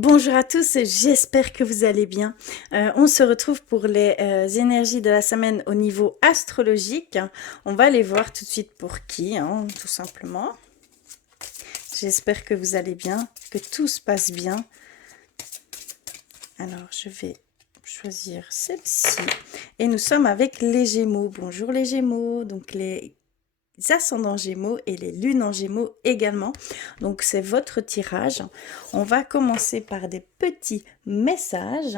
Bonjour à tous, j'espère que vous allez bien. On se retrouve pour les énergies de la semaine au niveau astrologique. On va aller voir tout de suite pour qui, tout simplement. J'espère que vous allez bien, que tout se passe bien. Alors, je vais choisir celle-ci. Et nous sommes avec les Gémeaux. Bonjour les Gémeaux. Donc, les ascendants Gémeaux et les lunes en Gémeaux également. Donc, c'est votre tirage. On va commencer par des petits messages.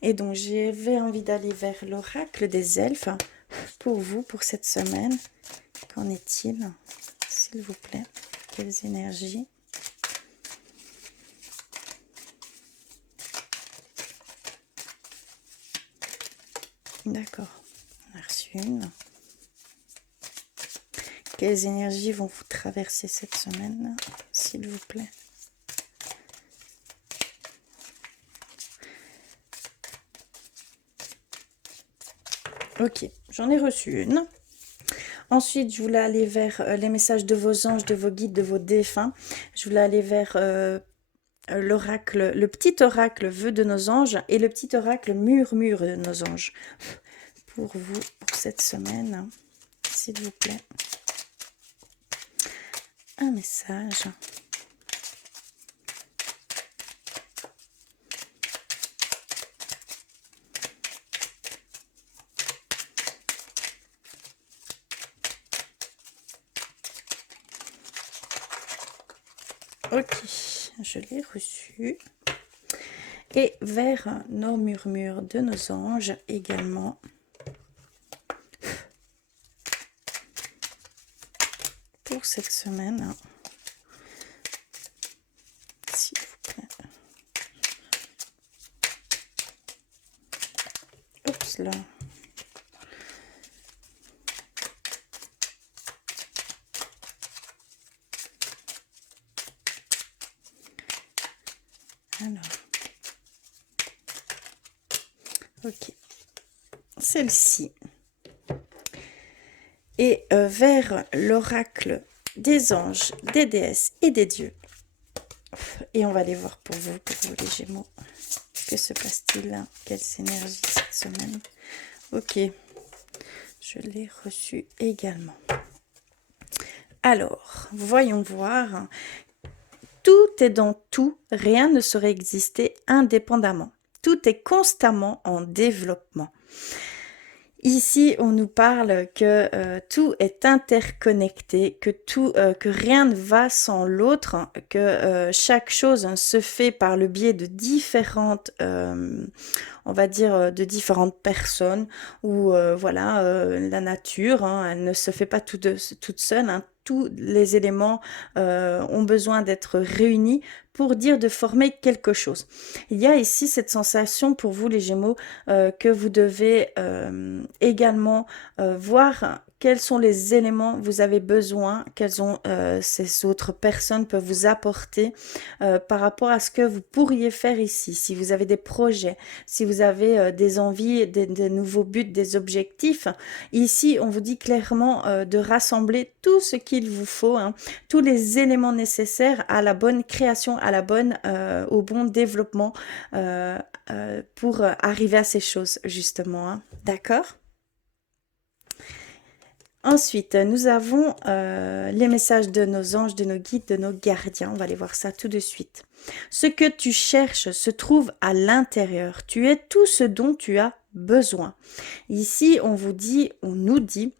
Et donc, j'avais envie d'aller vers l'oracle des elfes pour vous, pour cette semaine. Qu'en est-il, s'il vous plaît? Quelles énergies? D'accord, on a reçu une. Quelles énergies vont vous traverser cette semaine, s'il vous plaît? Ok, j'en ai reçu une. Ensuite, je voulais aller vers les messages de vos anges, de vos guides, de vos défunts. Je voulais aller vers l'oracle, le petit oracle vœu de nos anges et le petit oracle murmure de nos anges. Pour vous, pour cette semaine, s'il vous plaît. Un message. Ok, je l'ai reçu. Et vers nos murmures de nos anges également. Pour cette semaine. S'il vous plaît. Oups là. Alors. Ok. Celle-ci. Et vers l'oracle des anges, des déesses et des dieux. Et on va aller voir pour vous les Gémeaux. Que se passe-t-il? Quelles énergies cette semaine? Ok. Je l'ai reçu également. Alors, voyons voir. Tout est dans tout, rien ne saurait exister indépendamment. Tout est constamment en développement. Ici, on nous parle que tout est interconnecté, que rien ne va sans l'autre, que chaque chose se fait par le biais de différentes, on va dire, de différentes personnes, ou voilà, la nature, elle ne se fait pas toute seule. Tous les éléments ont besoin d'être réunis pour dire de former quelque chose. Il y a ici cette sensation pour vous les Gémeaux que vous devez également voir quels sont les éléments vous avez besoin, quelles ont ces autres personnes peuvent vous apporter par rapport à ce que vous pourriez faire ici. Si vous avez des projets, si vous avez des envies, des nouveaux buts, des objectifs, ici on vous dit clairement de rassembler tout ce qu'il vous faut, tous les éléments nécessaires à la bonne création, au bon développement pour arriver à ces choses, justement. D'accord? Ensuite, nous avons les messages de nos anges, de nos guides, de nos gardiens. On va aller voir ça tout de suite. Ce que tu cherches se trouve à l'intérieur. Tu es tout ce dont tu as besoin. Ici, on nous dit,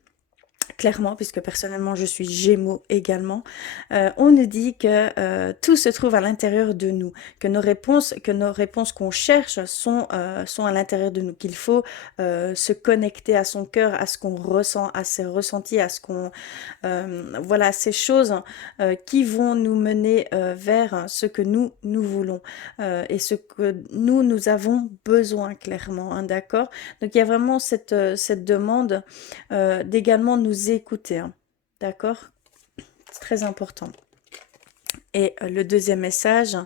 clairement, puisque personnellement je suis Gémeaux également, on nous dit que tout se trouve à l'intérieur de nous, que nos réponses qu'on cherche sont à l'intérieur de nous, qu'il faut se connecter à son cœur, à ce qu'on ressent, à ses ressentis, à ce qu'on voilà, ces choses qui vont nous mener vers ce que nous voulons et ce que nous avons besoin clairement, d'accord? Donc il y a vraiment cette demande d'également nous écouter, d'accord? C'est très important. Et le deuxième message,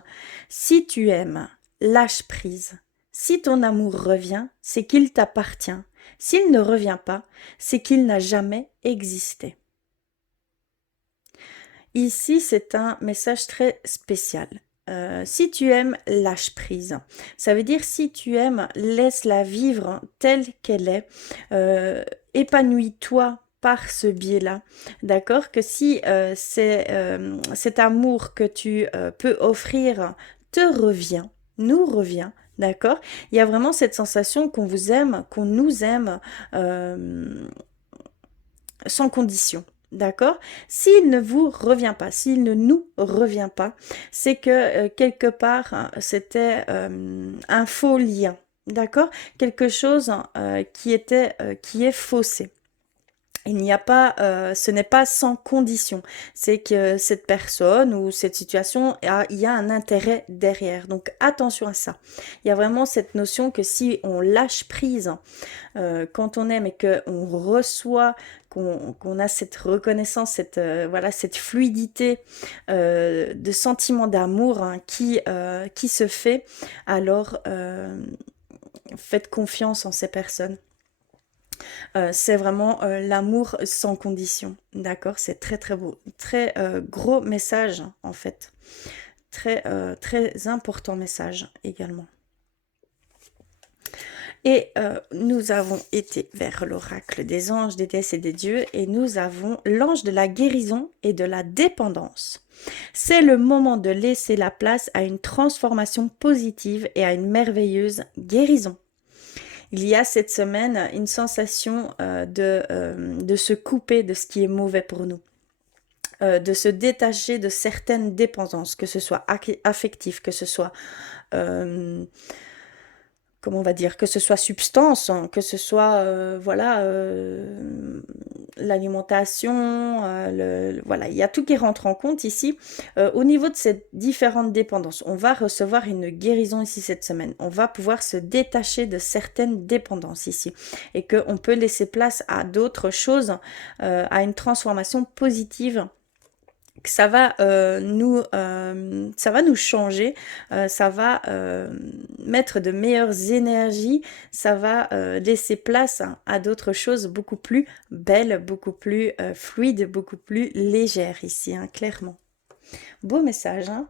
si tu aimes, lâche prise. Si ton amour revient, c'est qu'il t'appartient. S'il ne revient pas, c'est qu'il n'a jamais existé. Ici, c'est un message très spécial. si tu aimes, lâche prise. Ça veut dire si tu aimes, laisse-la vivre telle qu'elle est. Épanouis-toi par ce biais-là, d'accord? Que si cet amour que tu peux offrir te revient, nous revient, d'accord? Il y a vraiment cette sensation qu'on vous aime, qu'on nous aime sans condition. D'accord? S'il ne vous revient pas, s'il ne nous revient pas, c'est que quelque part, hein, c'était un faux lien. D'accord? Quelque chose qui est faussé. Il n'y a pas, ce n'est pas sans condition. C'est que cette personne ou cette situation, il y a un intérêt derrière. Donc attention à ça. Il y a vraiment cette notion que si on lâche prise quand on aime et qu'on reçoit, qu'on a cette reconnaissance, voilà, cette fluidité de sentiment d'amour hein, qui se fait, alors faites confiance en ces personnes. C'est vraiment l'amour sans condition, d'accord? C'est très très beau, très gros message en fait, très important message également. Et nous avons été vers l'oracle des anges, des déesses et des dieux, et nous avons l'ange de la guérison et de la dépendance. C'est le moment de laisser la place à une transformation positive et à une merveilleuse guérison. Il y a cette semaine une sensation de se couper de ce qui est mauvais pour nous, de se détacher de certaines dépendances, que ce soit affectif, que ce soit, comment on va dire, que ce soit substance, hein, que ce soit, voilà, l'alimentation, voilà, il y a tout qui rentre en compte ici. Au niveau de ces différentes dépendances, on va recevoir une guérison ici cette semaine. On va pouvoir se détacher de certaines dépendances ici et qu'on peut laisser place à d'autres choses, à une transformation positive. Ça va nous changer, ça va mettre de meilleures énergies, ça va laisser place à d'autres choses beaucoup plus belles, beaucoup plus fluides, beaucoup plus légères ici, hein, clairement. Beau message, hein?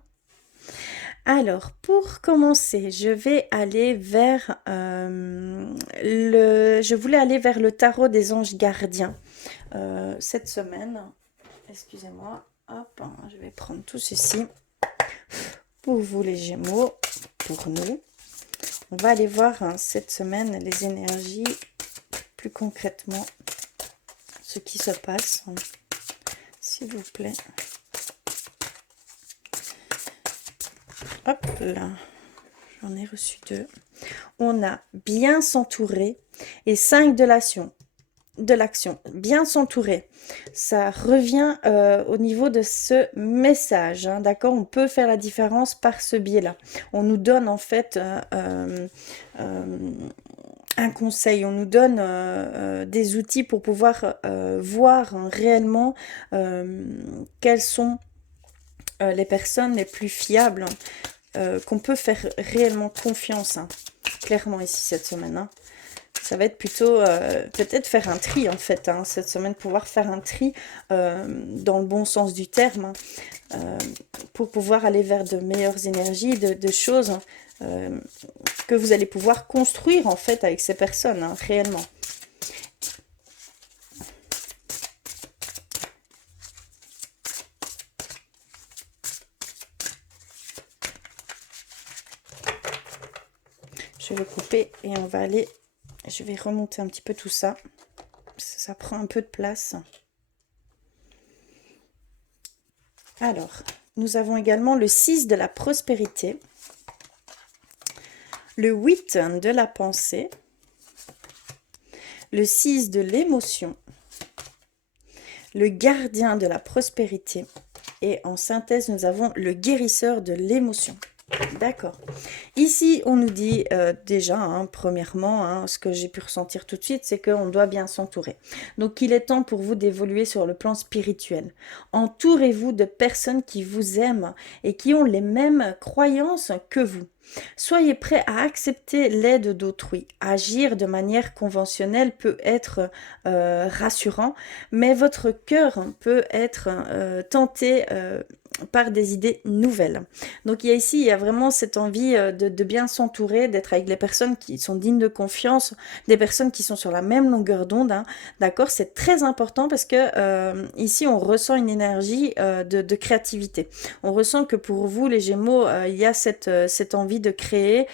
Alors, pour commencer, je vais aller vers je voulais aller vers le tarot des anges gardiens cette semaine. Excusez-moi. Hop, je vais prendre tout ceci pour vous les Gémeaux, pour nous. On va aller voir hein, cette semaine les énergies, plus concrètement, ce qui se passe, hein, s'il vous plaît. Hop là, j'en ai reçu 2. On a bien s'entourer et 5 de l'action. Bien s'entourer, ça revient au niveau de ce message, hein, d'accord? On peut faire la différence par ce biais-là. On nous donne en fait un conseil, on nous donne des outils pour pouvoir voir hein, réellement quelles sont les personnes les plus fiables, qu'on peut faire réellement confiance, hein, clairement ici cette semaine, hein. Ça va être plutôt peut-être faire un tri en fait, hein, cette semaine, pouvoir faire un tri dans le bon sens du terme, hein, pour pouvoir aller vers de meilleures énergies, de choses hein, que vous allez pouvoir construire en fait avec ces personnes, hein, réellement. Je vais couper et on va aller... Je vais remonter un petit peu tout ça. Ça prend un peu de place. Alors, nous avons également le 6 de la prospérité. Le 8 de la pensée. Le 6 de l'émotion. Le gardien de la prospérité. Et en synthèse, nous avons le guérisseur de l'émotion. D'accord. Ici, on nous dit déjà, hein, premièrement, hein, ce que j'ai pu ressentir tout de suite, c'est qu'on doit bien s'entourer. Donc, il est temps pour vous d'évoluer sur le plan spirituel. Entourez-vous de personnes qui vous aiment et qui ont les mêmes croyances que vous. Soyez prêt à accepter l'aide d'autrui. Agir de manière conventionnelle peut être rassurant, mais votre cœur peut être tenté par des idées nouvelles. Donc il y a vraiment cette envie de bien s'entourer, d'être avec les personnes qui sont dignes de confiance, des personnes qui sont sur la même longueur d'onde, hein, d'accord? C'est très important parce que ici on ressent une énergie de créativité. On ressent que pour vous, les Gémeaux, il y a cette envie de créer,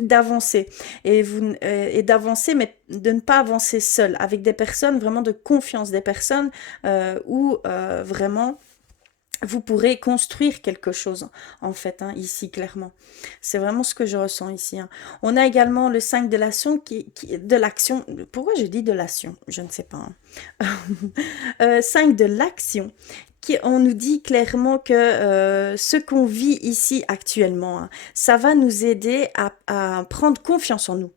d'avancer et d'avancer, mais de ne pas avancer seul, avec des personnes vraiment de confiance, des personnes où vraiment vous pourrez construire quelque chose, en fait, hein, ici, clairement. C'est vraiment ce que je ressens ici, hein. On a également le 5 de l'action de l'action. Pourquoi je dis de l'action? Je ne sais pas, hein. 5 de l'action. On nous dit clairement que ce qu'on vit ici actuellement, hein, ça va nous aider à prendre confiance en nous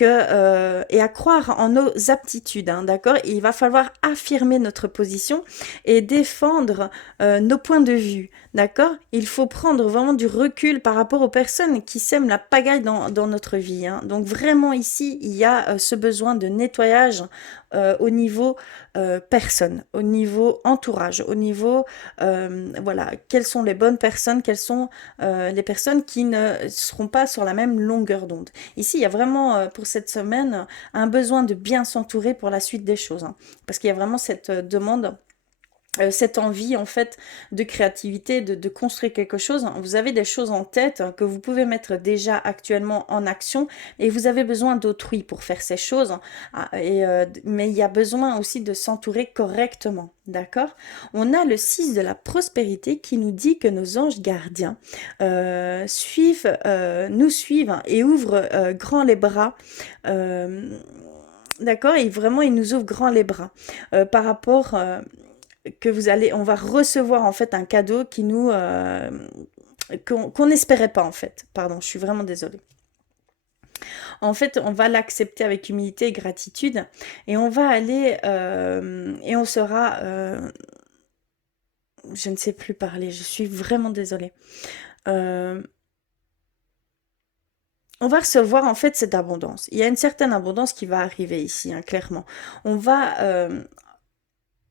et à croire en nos aptitudes, hein, d'accord? Il va falloir affirmer notre position et défendre nos points de vue, d'accord? Il faut prendre vraiment du recul par rapport aux personnes qui sèment la pagaille dans notre vie, hein. Donc vraiment ici, il y a ce besoin de nettoyage au niveau personne, au niveau entourage, au niveau, voilà, quelles sont les bonnes personnes, quelles sont les personnes qui ne seront pas sur la même longueur d'onde. Ici, il y a vraiment, pour cette semaine, un besoin de bien s'entourer pour la suite des choses, hein, parce qu'il y a vraiment cette demande, cette envie en fait de créativité, de construire quelque chose. Vous avez des choses en tête que vous pouvez mettre déjà actuellement en action et vous avez besoin d'autrui pour faire ces choses. Mais il y a besoin aussi de s'entourer correctement. D'accord? On a le 6 de la prospérité qui nous dit que nos anges gardiens nous suivent et ouvrent grand les bras. D'accord? Et vraiment, ils nous ouvrent grand les bras par rapport on va recevoir en fait un cadeau qu'on n'espérait pas en fait. Pardon, je suis vraiment désolée. En fait, on va l'accepter avec humilité et gratitude et on va aller et on sera, je ne sais plus parler, je suis vraiment désolée. Euh, on va recevoir en fait cette abondance. Il y a une certaine abondance qui va arriver ici, hein, clairement. On va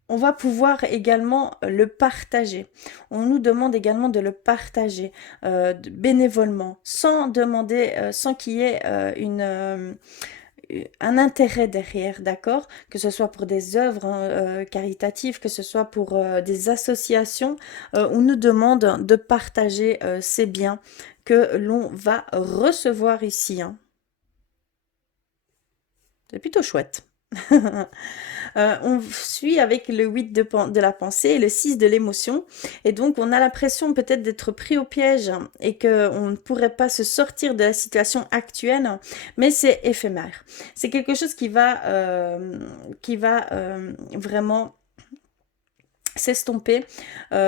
on va pouvoir également le partager. On nous demande également de le partager bénévolement, sans demander, sans qu'il y ait un intérêt derrière, d'accord? Que ce soit pour des œuvres hein, caritatives, que ce soit pour des associations, on nous demande de partager ces biens que l'on va recevoir ici, hein. C'est plutôt chouette. On suit avec le 8 de la pensée et le 6 de l'émotion. Et donc, on a l'impression peut-être d'être pris au piège et qu'on ne pourrait pas se sortir de la situation actuelle, mais c'est éphémère. C'est quelque chose qui va vraiment s'estomper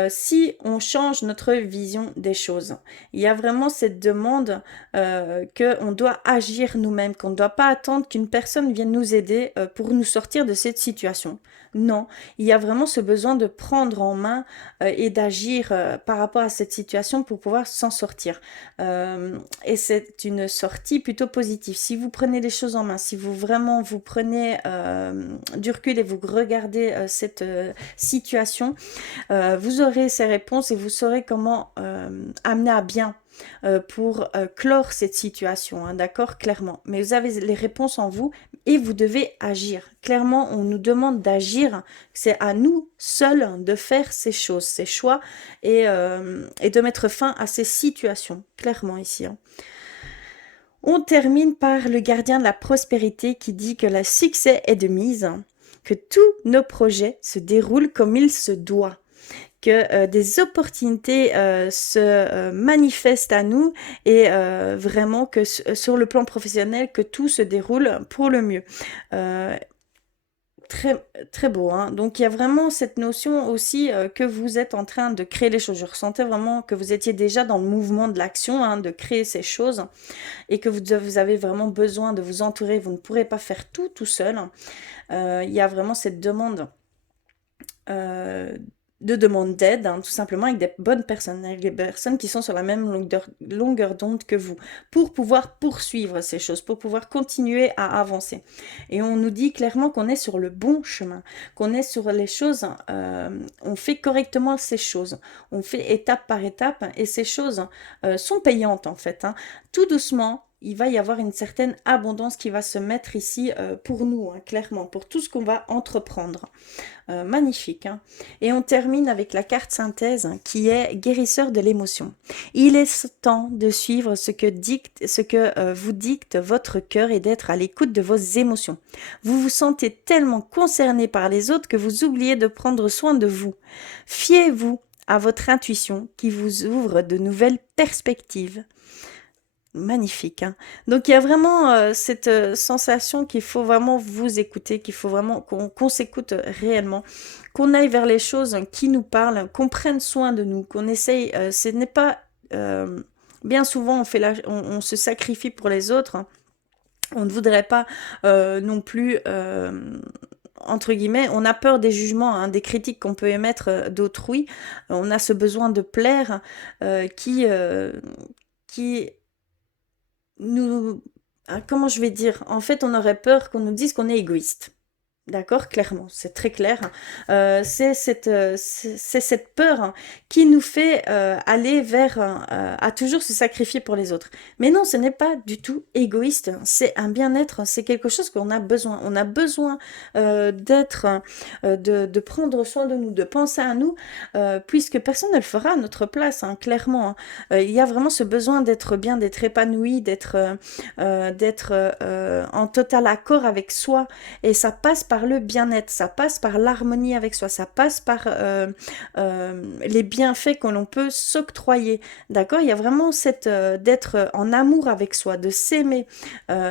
si on change notre vision des choses. Il y a vraiment cette demande qu'on doit agir nous-mêmes, qu'on ne doit pas attendre qu'une personne vienne nous aider pour nous sortir de cette situation. Non, il y a vraiment ce besoin de prendre en main et d'agir par rapport à cette situation pour pouvoir s'en sortir. Et c'est une sortie plutôt positive. Si vous prenez les choses en main, si vous vraiment vous prenez du recul et vous regardez cette situation, vous aurez ces réponses et vous saurez comment amener à bien pour clore cette situation, hein, d'accord, clairement. Mais vous avez les réponses en vous et vous devez agir. Clairement, on nous demande d'agir. C'est à nous seuls de faire ces choses, ces choix et de mettre fin à ces situations, clairement ici, hein. On termine par le gardien de la prospérité qui dit que le succès est de mise, que tous nos projets se déroulent comme il se doit, que des opportunités se manifestent à nous et vraiment que sur le plan professionnel, que tout se déroule pour le mieux. Très, très beau, hein. Donc il y a vraiment cette notion aussi que vous êtes en train de créer les choses. Je ressentais vraiment que vous étiez déjà dans le mouvement de l'action, hein, de créer ces choses et que vous avez vraiment besoin de vous entourer. Vous ne pourrez pas faire tout seul. Il y a vraiment cette demande de demande d'aide, hein, tout simplement avec des bonnes personnes, avec des personnes qui sont sur la même longueur d'onde que vous, pour pouvoir poursuivre ces choses, pour pouvoir continuer à avancer. Et on nous dit clairement qu'on est sur le bon chemin, qu'on est sur les choses, on fait correctement ces choses, on fait étape par étape, et ces choses sont payantes en fait, hein. Tout doucement, il va y avoir une certaine abondance qui va se mettre ici pour nous, hein, clairement, pour tout ce qu'on va entreprendre. Magnifique, hein. Et on termine avec la carte synthèse, hein, qui est guérisseur de l'émotion. Il est temps de suivre ce que vous dicte votre cœur et d'être à l'écoute de vos émotions. Vous vous sentez tellement concerné par les autres que vous oubliez de prendre soin de vous. Fiez-vous à votre intuition qui vous ouvre de nouvelles perspectives. Magnifique, hein. Donc il y a vraiment cette sensation qu'il faut vraiment vous écouter, qu'il faut vraiment qu'on s'écoute réellement, qu'on aille vers les choses qui nous parlent, qu'on prenne soin de nous, qu'on essaye. Ce n'est pas bien souvent on se sacrifie pour les autres, hein. On ne voudrait pas non plus. Entre guillemets, on a peur des jugements, hein, des critiques qu'on peut émettre d'autrui. On a ce besoin de plaire qui nous... Comment je vais dire? En fait, on aurait peur qu'on nous dise qu'on est égoïste. D'accord, clairement, c'est très clair. C'est cette peur, hein, qui nous fait aller vers à toujours se sacrifier pour les autres. Mais non, ce n'est pas du tout égoïste. C'est un bien-être, c'est quelque chose qu'on a besoin. On a besoin de prendre soin de nous, de penser à nous, puisque personne ne le fera à notre place, hein, clairement, hein. Il y a vraiment ce besoin d'être bien, d'être épanoui, d'être en total accord avec soi. Et ça passe par le bien-être, ça passe par l'harmonie avec soi, ça passe par les bienfaits que l'on peut s'octroyer. D'accord? Il y a vraiment d'être en amour avec soi, de s'aimer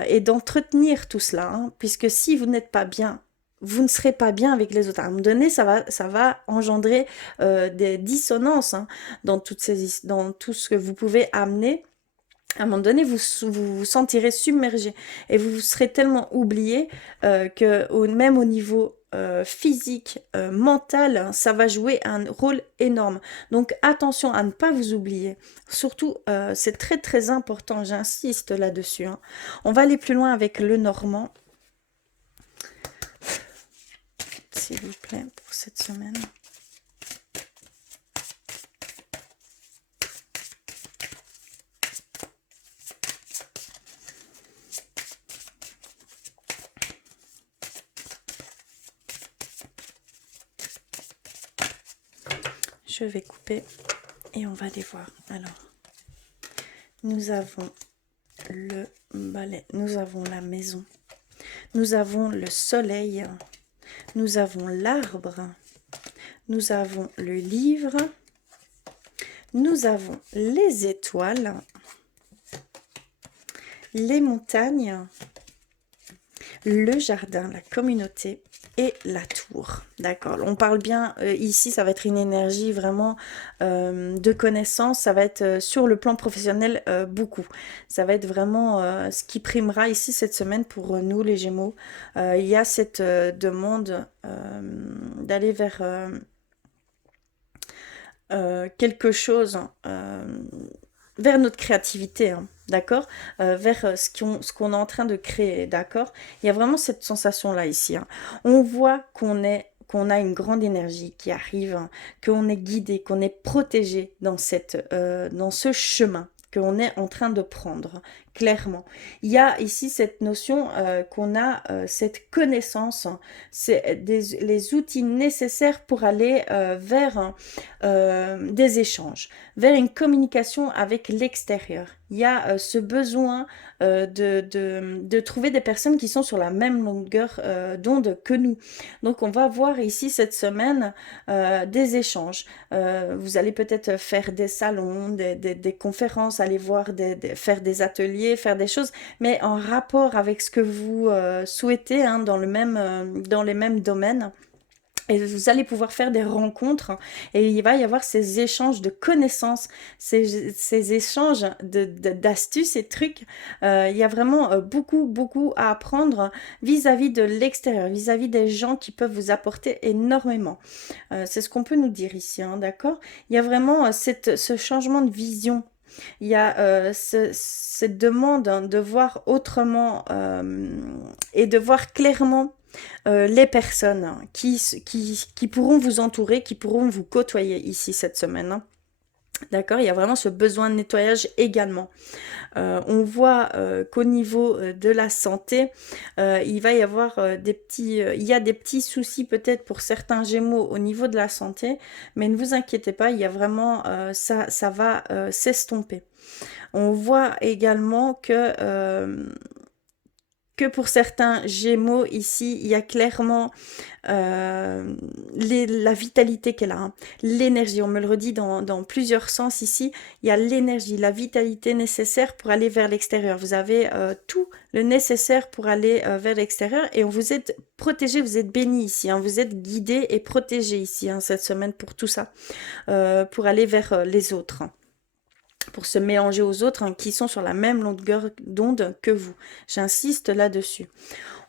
et d'entretenir tout cela, hein, puisque si vous n'êtes pas bien, vous ne serez pas bien avec les autres. À un moment donné, ça va engendrer des dissonances, hein, dans tout ce que vous pouvez amener. À un moment donné, vous sentirez submergé et vous serez tellement oublié même au niveau physique, mental, hein, ça va jouer un rôle énorme. Donc attention à ne pas vous oublier. Surtout, c'est très très important, j'insiste là-dessus, hein. On va aller plus loin avec le normand, s'il vous plaît, pour cette semaine. Je vais couper et on va les voir. Alors, nous avons le balai, nous avons la maison, nous avons le soleil, nous avons l'arbre, nous avons le livre, nous avons les étoiles, les montagnes, le jardin, la communauté et la tour. D'accord, on parle bien ici, ça va être une énergie vraiment de connaissance, ça va être sur le plan professionnel beaucoup. Ça va être vraiment ce qui primera ici cette semaine pour nous les Gémeaux. Il y a cette demande d'aller vers quelque chose, vers notre créativité, hein, d'accord, vers ce qu'on est en train de créer, d'accord. Il y a vraiment cette sensation-là ici, hein. On voit qu'on a une grande énergie qui arrive, hein, qu'on est guidé, qu'on est protégé dans dans ce chemin qu'on est en train de prendre, clairement. Il y a ici cette notion qu'on a cette connaissance, hein, c'est les outils nécessaires pour aller vers des échanges, vers une communication avec l'extérieur. Il y a ce besoin de trouver des personnes qui sont sur la même longueur d'onde que nous. Donc on va voir ici cette semaine des échanges. Vous allez peut-être faire des salons, des conférences, aller voir, faire des ateliers, faire des choses, mais en rapport avec ce que vous souhaitez, hein, dans les mêmes domaines. Et vous allez pouvoir faire des rencontres et il va y avoir ces échanges de connaissances, ces échanges d'astuces et trucs. Il y a vraiment beaucoup, beaucoup à apprendre vis-à-vis de l'extérieur, vis-à-vis des gens qui peuvent vous apporter énormément. C'est ce qu'on peut nous dire ici, hein, d'accord? Il y a vraiment ce changement de vision. Il y a cette demande, hein, de voir autrement et de voir clairement les personnes, hein, qui pourront vous entourer, qui pourront vous côtoyer ici cette semaine, hein. D'accord, il y a vraiment ce besoin de nettoyage également. On voit qu'au niveau de la santé, il va y avoir il y a des petits soucis peut-être pour certains Gémeaux au niveau de la santé, mais ne vous inquiétez pas, il y a vraiment ça va s'estomper. On voit également que pour certains Gémeaux ici, il y a clairement la vitalité qu'elle a, hein. L'énergie, on me le redit dans plusieurs sens ici, il y a l'énergie, la vitalité nécessaire pour aller vers l'extérieur. Vous avez tout le nécessaire pour aller vers l'extérieur et vous êtes protégé, vous êtes béni ici, hein. Vous êtes guidé et protégé ici, hein, cette semaine pour tout ça, pour aller vers les autres, hein, pour se mélanger aux autres, hein, qui sont sur la même longueur d'onde que vous. J'insiste là-dessus.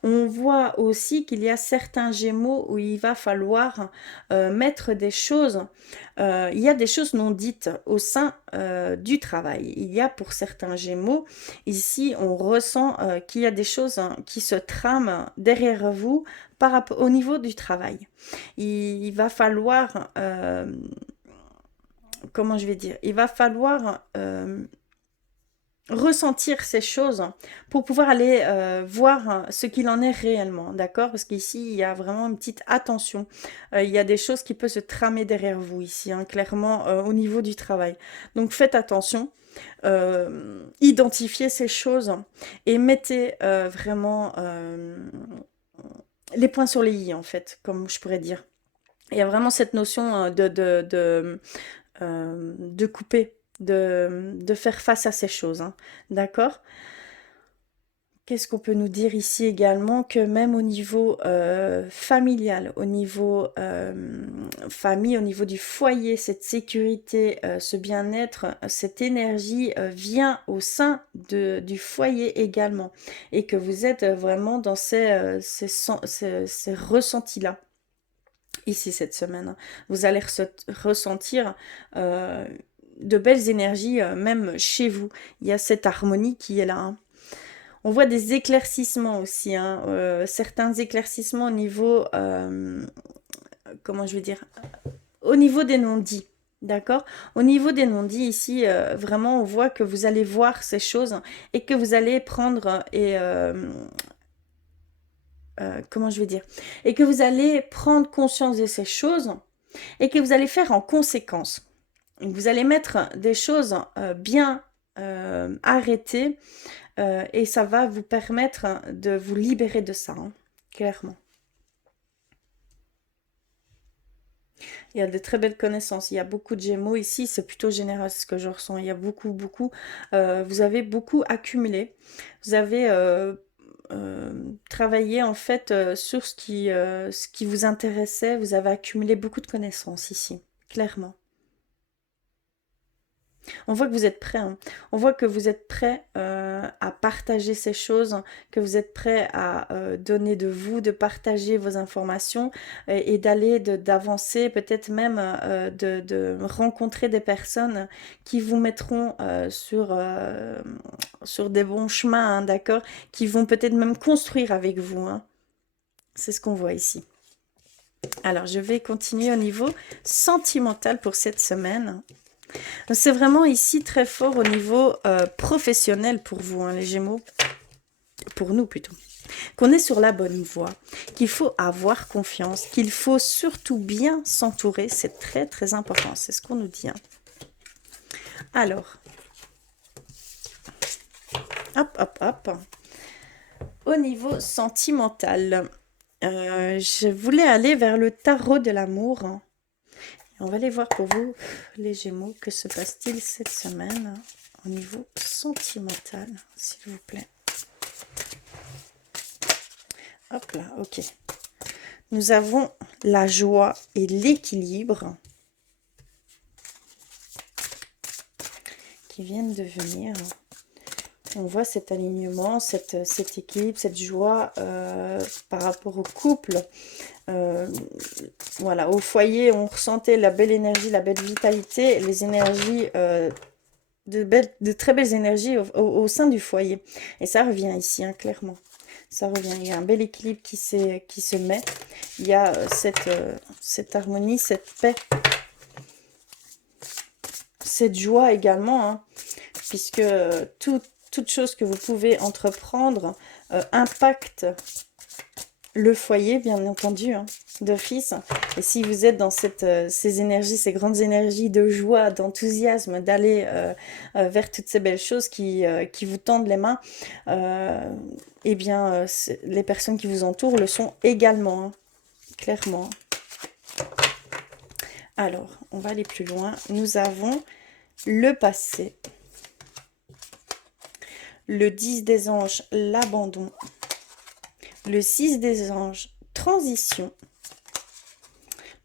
On voit aussi qu'il y a certains Gémeaux où il va falloir mettre des choses, il y a des choses non dites au sein du travail. Il y a pour certains Gémeaux, ici on ressent qu'il y a des choses, hein, qui se trament derrière vous au niveau du travail. Il va falloir comment je vais dire, il va falloir ressentir ces choses pour pouvoir aller voir ce qu'il en est réellement, d'accord? Parce qu'ici, il y a vraiment une petite attention. Il y a des choses qui peuvent se tramer derrière vous ici, hein, clairement, au niveau du travail. Donc faites attention. Identifiez ces choses et mettez vraiment les points sur les i, en fait, comme je pourrais dire. Il y a vraiment cette notion de couper, de faire face à ces choses, hein. D'accord? Qu'est-ce qu'on peut nous dire ici également? Que même au niveau familial, au niveau famille, au niveau du foyer, cette sécurité, ce bien-être, cette énergie vient au sein du foyer également. Et que vous êtes vraiment dans ces ressentis-là ici cette semaine, hein. Vous allez ressentir de belles énergies, même chez vous. Il y a cette harmonie qui est là, hein. On voit des éclaircissements aussi, hein, certains éclaircissements au niveau, comment je vais dire, au niveau des non-dits. D'accord? Au niveau des non-dits, ici, vraiment, on voit que vous allez voir ces choses et que vous allez prendre comment je vais dire, et que vous allez prendre conscience de ces choses et que vous allez faire en conséquence. Vous allez mettre des choses bien arrêtées et ça va vous permettre de vous libérer de ça, hein, clairement. Il y a de très belles connaissances. Il y a beaucoup de Gémeaux ici. C'est plutôt général ce que je ressens. Il y a beaucoup, beaucoup. Vous avez beaucoup accumulé. Vous avez travaillé en fait sur ce qui vous intéressait. Vous avez accumulé beaucoup de connaissances ici, clairement. On voit que vous êtes prêt, hein. On voit que vous êtes prêt à partager ces choses, hein, que vous êtes prêt à donner de vous, de partager vos informations et d'aller, d'avancer, peut-être même de rencontrer des personnes qui vous mettront sur des bons chemins, hein, d'accord? Qui vont peut-être même construire avec vous, hein. C'est ce qu'on voit ici. Alors, je vais continuer au niveau sentimental pour cette semaine. C'est vraiment ici très fort au niveau professionnel pour vous, hein, les Gémeaux. Pour nous plutôt. Qu'on est sur la bonne voie, qu'il faut avoir confiance, qu'il faut surtout bien s'entourer. C'est très très important, c'est ce qu'on nous dit, hein. Alors, hop, hop, hop. Au niveau sentimental, je voulais aller vers le tarot de l'amour, hein. On va aller voir pour vous, les Gémeaux, que se passe-t-il cette semaine au niveau sentimental, s'il vous plaît. Hop là, ok. Nous avons la joie et l'équilibre qui viennent de venir. On voit cet alignement, cet équilibre, cette joie par rapport au couple. Voilà, au foyer, on ressentait la belle énergie, la belle vitalité, les énergies, de très belles énergies au sein du foyer. Et ça revient ici, hein, clairement. Ça revient. Il y a un bel équilibre qui se met. Il y a cette harmonie, cette paix, cette joie également, hein, puisque toute chose que vous pouvez entreprendre impacte le foyer, bien entendu, hein, d'office. Et si vous êtes dans ces énergies, ces grandes énergies de joie, d'enthousiasme, d'aller vers toutes ces belles choses qui vous tendent les mains, eh bien, les personnes qui vous entourent le sont également, hein, clairement. Alors, on va aller plus loin. Nous avons le passé. Le 10 des anges, l'abandon. Le 6 des anges, transition.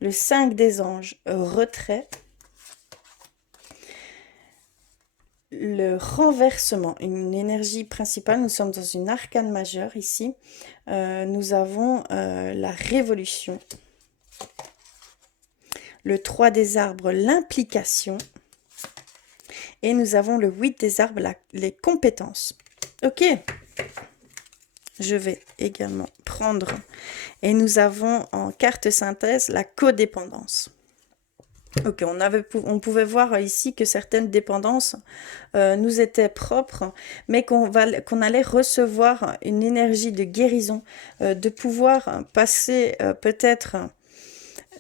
Le 5 des anges, retrait. Le renversement, une énergie principale. Nous sommes dans une arcane majeure ici. Nous avons la révolution. Le 3 des arbres, l'implication. Et nous avons le 8 des arbres, les compétences. Ok. Je vais également prendre. Et nous avons en carte synthèse la codépendance. Ok, on pouvait voir ici que certaines dépendances nous étaient propres, mais qu'on allait recevoir une énergie de guérison, de pouvoir passer peut-être...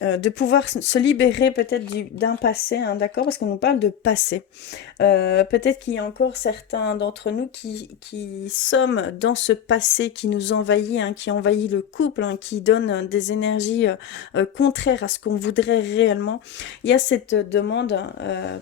de pouvoir se libérer peut-être d'un passé, hein, d'accord, parce qu'on nous parle de passé. Peut-être qu'il y a encore certains d'entre nous qui sommes dans ce passé qui nous envahit, hein, qui envahit le couple, hein, qui donne des énergies contraires à ce qu'on voudrait réellement. Il y a cette demande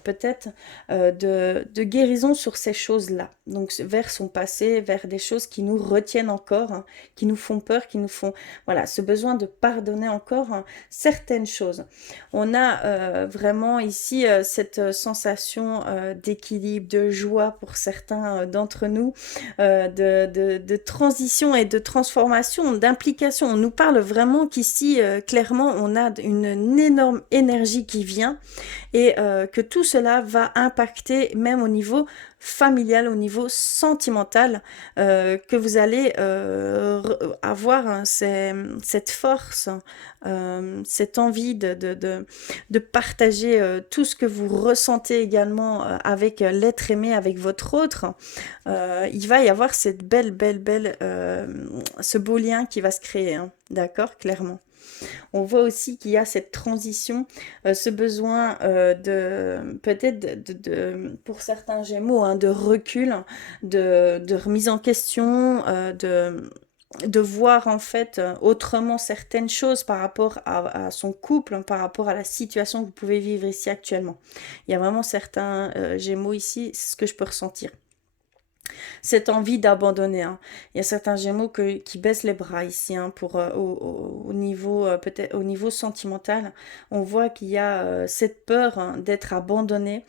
peut-être de guérison sur ces choses-là, donc vers son passé, vers des choses qui nous retiennent encore, hein, qui nous font peur, qui nous font... Voilà, ce besoin de pardonner encore, hein, certaines choses. On a vraiment ici cette sensation d'équilibre, de joie pour certains d'entre nous, de transition et de transformation, d'implication. On nous parle vraiment qu'ici, clairement, on a une énorme énergie qui vient et que tout cela va impacter même au niveau familial, au niveau sentimental, que vous allez avoir, hein, cette force, cette envie de partager tout ce que vous ressentez également avec l'être aimé, avec votre autre. Il va y avoir cette belle, ce beau lien qui va se créer, hein, d'accord, clairement. On voit aussi qu'il y a cette transition, ce besoin peut-être pour certains Gémeaux, hein, de recul, de remise en question, de voir en fait autrement certaines choses par rapport à son couple, hein, par rapport à la situation que vous pouvez vivre ici actuellement. Il y a vraiment certains Gémeaux ici, c'est ce que je peux ressentir. Cette envie d'abandonner, hein. Il y a certains Gémeaux qui baissent les bras ici, hein, pour au niveau peut-être au niveau sentimental. On voit qu'il y a cette peur, hein, d'être abandonné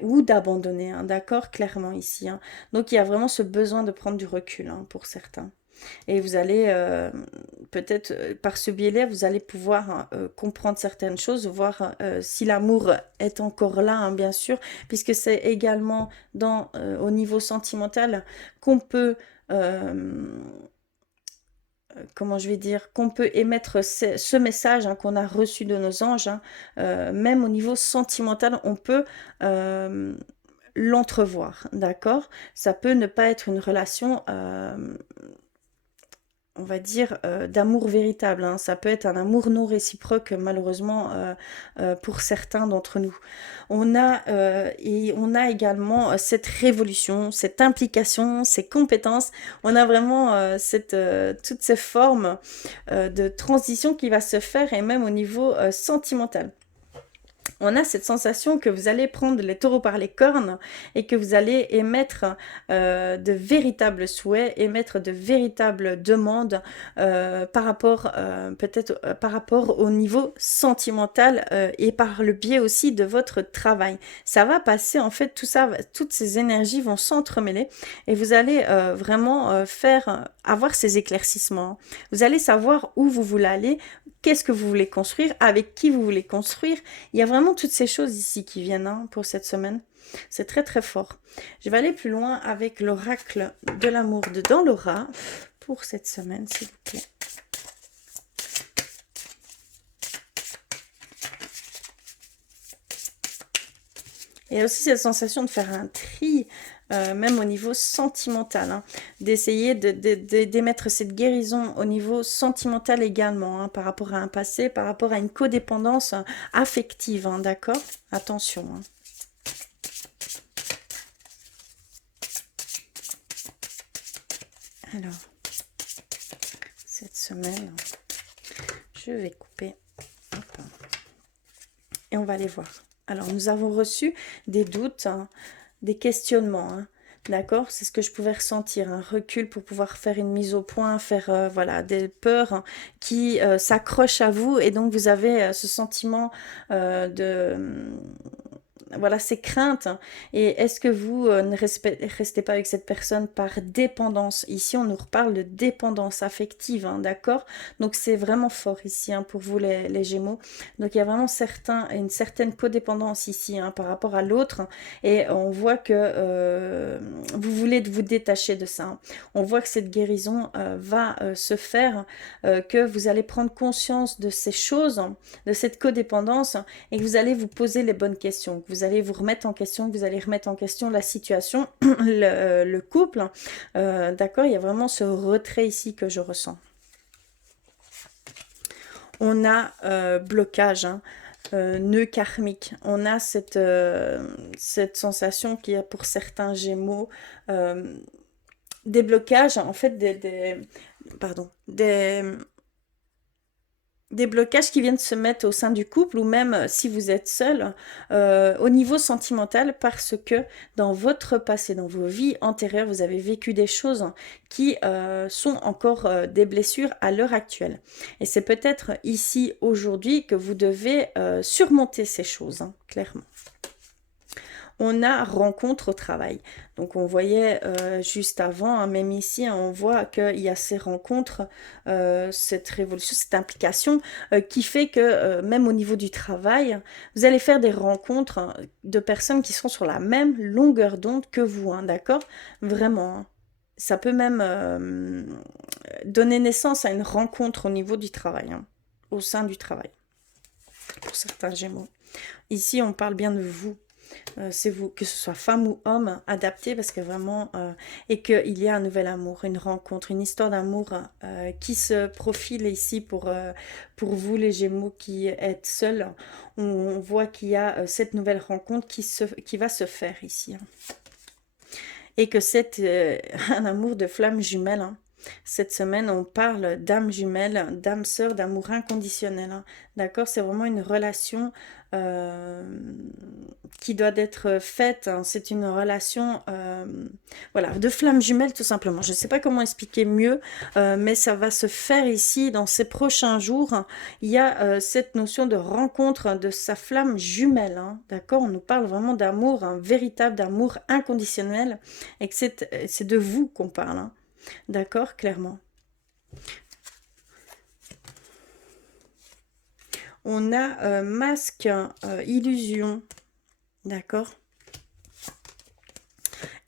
ou d'abandonner, hein, d'accord, clairement ici, hein. Donc il y a vraiment ce besoin de prendre du recul, hein, pour certains. Et vous allez, peut-être par ce biais-là, vous allez pouvoir comprendre certaines choses, voir si l'amour est encore là, hein, bien sûr, puisque c'est également au niveau sentimental qu'on peut... comment je vais dire, qu'on peut émettre ce message, hein, qu'on a reçu de nos anges, hein, même au niveau sentimental, on peut l'entrevoir, d'accord? Ça peut ne pas être une relation... on va dire, d'amour véritable, hein. Ça peut être un amour non réciproque, malheureusement, pour certains d'entre nous. On a également cette révolution, cette implication, ces compétences. On a vraiment toutes ces formes de transition qui va se faire, et même au niveau sentimental. On a cette sensation que vous allez prendre les taureaux par les cornes et que vous allez émettre de véritables souhaits, émettre de véritables demandes par rapport peut-être par rapport au niveau sentimental et par le biais aussi de votre travail. Ça va passer en fait, tout ça, toutes ces énergies vont s'entremêler et vous allez vraiment avoir ces éclaircissements. Vous allez savoir où vous voulez aller, qu'est-ce que vous voulez construire, avec qui vous voulez construire. Il y a vraiment toutes ces choses ici qui viennent pour cette semaine. C'est très très fort. Je vais aller plus loin avec l'oracle de l'amour de Dans Laura pour cette semaine, s'il vous plaît. Il y a aussi cette sensation de faire un tri, même au niveau sentimental, d'essayer d'émettre cette guérison au niveau sentimental également, par rapport à un passé, par rapport à une codépendance affective, d'accord? Attention. Alors, cette semaine, je vais couper. Hop. Et on va aller voir. Alors, nous avons reçu des doutes, des questionnements, d'accord? C'est ce que je pouvais ressentir, un recul pour pouvoir faire une mise au point, faire voilà, des peurs qui s'accrochent à vous. Et donc, vous avez ce sentiment de... voilà, ces craintes. Et est-ce que vous ne restez pas avec cette personne par dépendance? Ici, on nous reparle de dépendance affective, d'accord? Donc, c'est vraiment fort ici pour vous, les Gémeaux. Donc, il y a vraiment une certaine codépendance ici par rapport à l'autre. Et on voit que vous voulez vous détacher de ça. On voit que cette guérison va se faire, que vous allez prendre conscience de ces choses, de cette codépendance, et que vous allez vous poser les bonnes questions, que vous allez vous remettre en question, que vous allez remettre en question la situation, le couple. D'accord, il y a vraiment ce retrait ici que je ressens. On a blocage, nœud karmique. On a cette sensation qu'il y a pour certains Gémeaux des blocages, en fait, des blocages qui viennent se mettre au sein du couple ou même si vous êtes seul au niveau sentimental, parce que dans votre passé, dans vos vies antérieures, vous avez vécu des choses qui sont encore des blessures à l'heure actuelle. Et c'est peut-être ici, aujourd'hui, que vous devez surmonter ces choses, clairement. On a rencontre au travail. Donc on voyait juste avant, même ici, on voit qu'il y a ces rencontres, cette révolution, cette implication qui fait que même au niveau du travail, vous allez faire des rencontres de personnes qui sont sur la même longueur d'onde que vous, d'accord? Vraiment. Ça peut même donner naissance à une rencontre au niveau du travail, au sein du travail, pour certains Gémeaux. Ici, on parle bien de vous. C'est vous, que ce soit femme ou homme, adapté, parce que vraiment, et qu'il y a un nouvel amour, une rencontre, une histoire d'amour qui se profile ici pour vous, les Gémeaux qui êtes seuls. On voit qu'il y a cette nouvelle rencontre qui va se faire ici. Et que c'est un amour de flamme jumelle. Cette semaine, on parle d'âme jumelle, d'âme sœur, d'amour inconditionnel. D'accord? C'est vraiment une relation qui doit être faite. C'est une relation voilà, de flamme jumelle, tout simplement. Je ne sais pas comment expliquer mieux, mais ça va se faire ici dans ces prochains jours. Il y a cette notion de rencontre de sa flamme jumelle. D'accord? On nous parle vraiment d'amour, un véritable d'amour inconditionnel, et que c'est de vous qu'on parle. D'accord, clairement. On a masque, illusion. D'accord.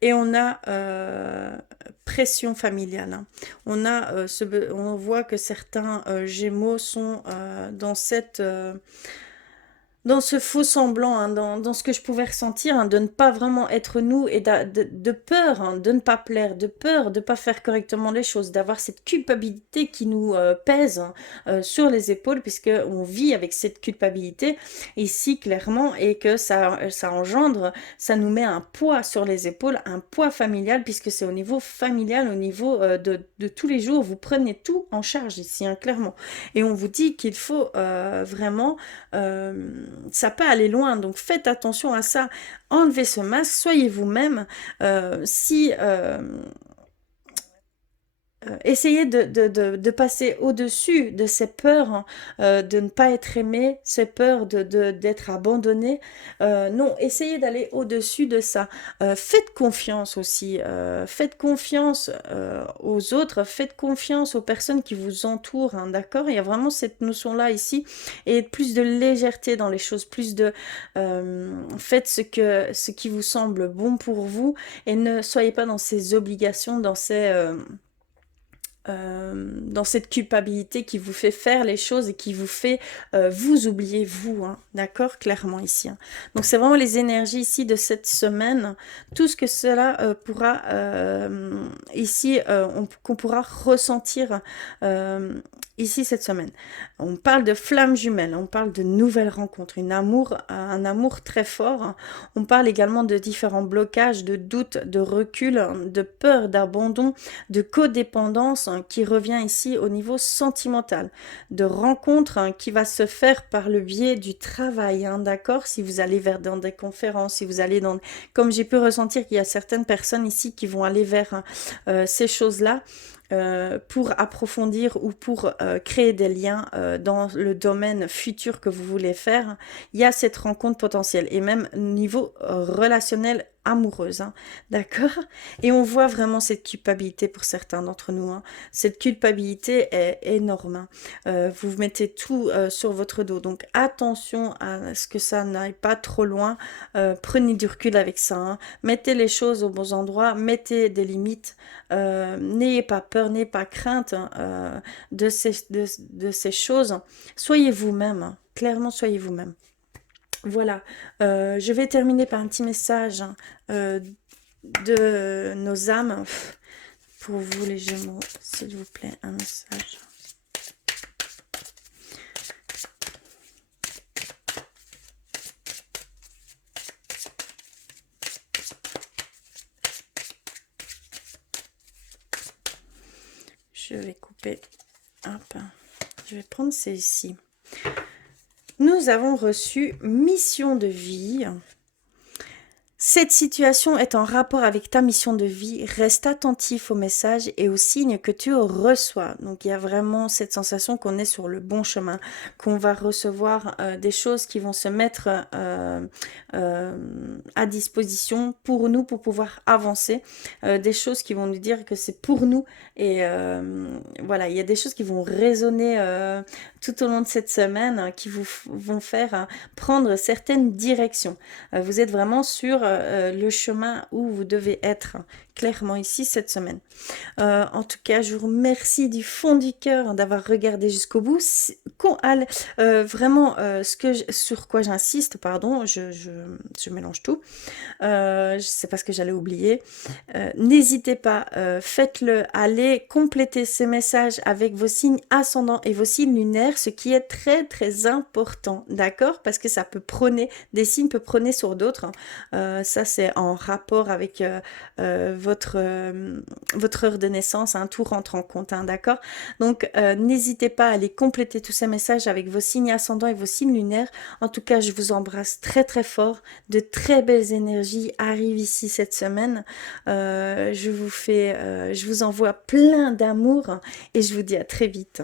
Et on a pression familiale. On a on voit que certains Gémeaux sont dans ce faux semblant, dans ce que je pouvais ressentir, de ne pas vraiment être nous, et de peur de ne pas plaire, de peur de ne pas faire correctement les choses, d'avoir cette culpabilité qui nous pèse sur les épaules, puisqu'on vit avec cette culpabilité ici clairement, et que ça engendre, ça nous met un poids sur les épaules, un poids familial, puisque c'est au niveau familial, au niveau de tous les jours, vous prenez tout en charge ici, clairement. Et on vous dit qu'il faut vraiment ça peut aller loin, donc faites attention à ça. Enlevez ce masque, soyez vous-même. Si essayez de passer au-dessus de ces peurs, hein, de ne pas être aimé, ces peurs d'être abandonné. Non, essayez d'aller au-dessus de ça. Faites confiance aussi. Faites confiance aux autres. Faites confiance aux personnes qui vous entourent. Hein, d'accord? Il y a vraiment cette notion-là ici. Et plus de légèreté dans les choses. Plus de... faites ce qui vous semble bon pour vous. Et ne soyez pas dans ces obligations, dans cette culpabilité qui vous fait faire les choses et qui vous fait vous oublier vous, hein, d'accord, clairement ici. Hein. Donc c'est vraiment les énergies ici de cette semaine, tout ce que cela pourra ici, qu'on pourra ressentir ici cette semaine. On parle de flammes jumelles, on parle de nouvelles rencontres, un amour très fort. Hein. On parle également de différents blocages, de doutes, de recul, de peur, d'abandon, de codépendance hein, qui revient ici au niveau sentimental, de rencontre hein, qui va se faire par le biais du travail, hein, d'accord? Si vous allez dans des conférences, si vous allez dans... Comme j'ai pu ressentir qu'il y a certaines personnes ici qui vont aller vers ces choses-là, pour approfondir ou pour créer des liens dans le domaine futur que vous voulez faire, il y a cette rencontre potentielle et même niveau relationnel amoureuse, hein, d'accord? Et on voit vraiment cette culpabilité pour certains d'entre nous, hein. Cette culpabilité est énorme, hein. Vous mettez tout sur votre dos, donc attention à ce que ça n'aille pas trop loin, prenez du recul avec ça, hein. Mettez les choses aux bons endroits, mettez des limites, n'ayez pas peur, n'ayez pas crainte hein, de ces choses, soyez vous-même, hein. Clairement soyez vous-même. Voilà, je vais terminer par un petit message hein, de nos âmes. Pour vous les Gémeaux, s'il vous plaît, un message. Je vais couper. Hop. Je vais prendre celle-ci. Nous avons reçu mission de vie. Cette situation est en rapport avec ta mission de vie. Reste attentif aux messages et aux signes que tu reçois. Donc, il y a vraiment cette sensation qu'on est sur le bon chemin, qu'on va recevoir des choses qui vont se mettre à disposition pour nous, pour pouvoir avancer. Des choses qui vont nous dire que c'est pour nous. Et voilà, il y a des choses qui vont résonner tout au long de cette semaine, hein, qui vous vont faire prendre certaines directions. Vous êtes vraiment sur le chemin où vous devez être clairement ici cette semaine. En tout cas, je vous remercie du fond du cœur d'avoir regardé jusqu'au bout. Vraiment, sur quoi j'insiste, pardon, je mélange tout. C'est parce que j'allais oublier. N'hésitez pas, faites-le, allez compléter ces messages avec vos signes ascendants et vos signes lunaires, ce qui est très très important, d'accord? Parce que ça peut prôner, des signes peuvent prôner sur d'autres. Ça, c'est en rapport avec votre heure de naissance, hein, tout rentre en compte, hein, d'accord? Donc, n'hésitez pas à aller compléter tous ces messages avec vos signes ascendants et vos signes lunaires. En tout cas, je vous embrasse très très fort. De très belles énergies arrivent ici cette semaine. Je vous envoie plein d'amour et je vous dis à très vite.